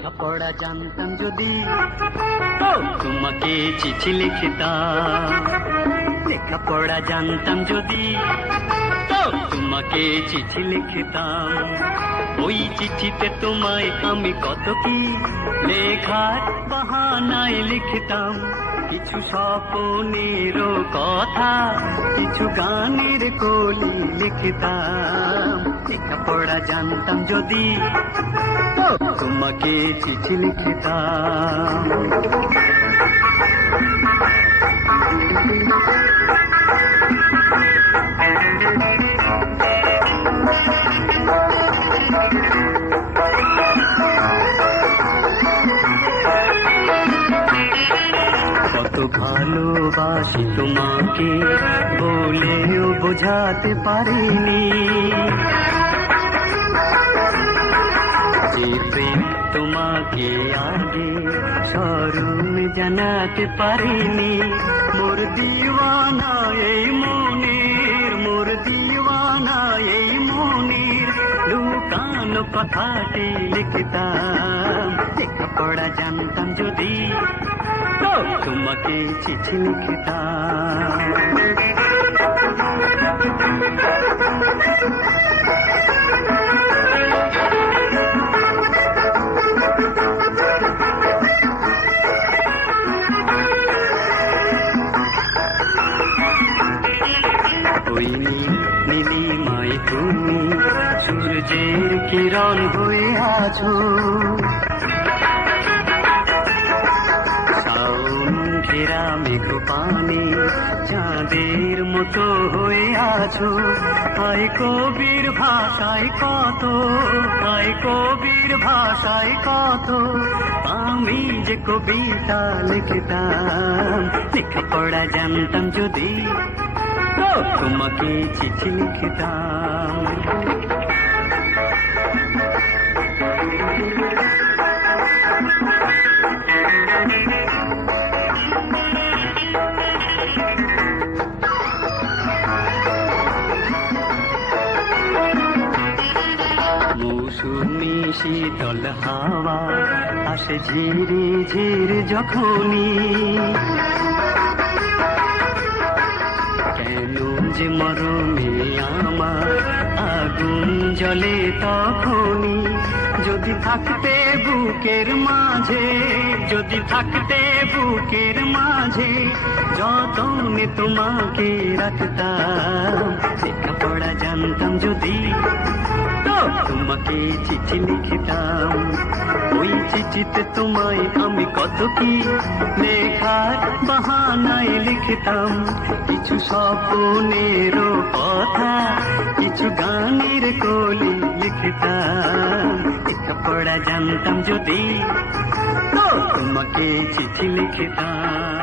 লেখাপড়া জানতাম যদি তোমাকে চিঠি লিখতাম। লেখাপড়া জানতাম যদি তোমাকে চিঠি লিখতাম। ওই চিঠিতে তোমায় আমি কত কি লেখার বাহানায় লিখতাম। কিছু স্বপ্নেরও কথা, কিছু গানের কলি লিখতাম। লেখাপড়া জানতাম যদি তোমাকে চিঠি লিখতাম। কত ভালোবাসি তোমাকে বলেও বোঝাতে পারিনি। যে প্রেম তোমাকে আগে স্মরণ জানাতে পারিনি। মোর দিওয়ানা এই মনের, মোর দিওয়ানা এই মনের লুকানো কথাটি লিখতাম। লেখাপড়া জানতাম যদি তোমাকে চিঠি লিখতাম। ওই নীলিমায় তুমি সূর্যের কিরণ হয়ে আছো। ঘেরা মেঘ পানি চাঁদের মতো হয়ে আছো। আয় কবির ভাষায় কত, আয় কবির ভাষায় কত আমি যে কবিতা লিখতাম। লেখাপড়া জানতাম যদি তোমাকে চিঠি লিখতাম। মৌসুমী শীতল হাওয়া আসে ঝিরি ঝির যখনই। কেন যে মরমে আমার আগুন জ্বলে তখনই। যদি থাকতে বুকের মাঝে, যদি থাকতে বুকের মাঝে যতনে তোমাকে রাখতাম। লেখাপড়া জানতাম যদি তোমাকে চিঠি লিখতাম। ওই চিঠিতে তোমায় আমি কত কি লেখার বাহানায় লিখতাম। কিছু স্বপ্নেরও কথা, কিছু গানের কলি লিখতাম। লেখাপড়া জানতাম যদি তোমাকে চিঠি লিখতাম।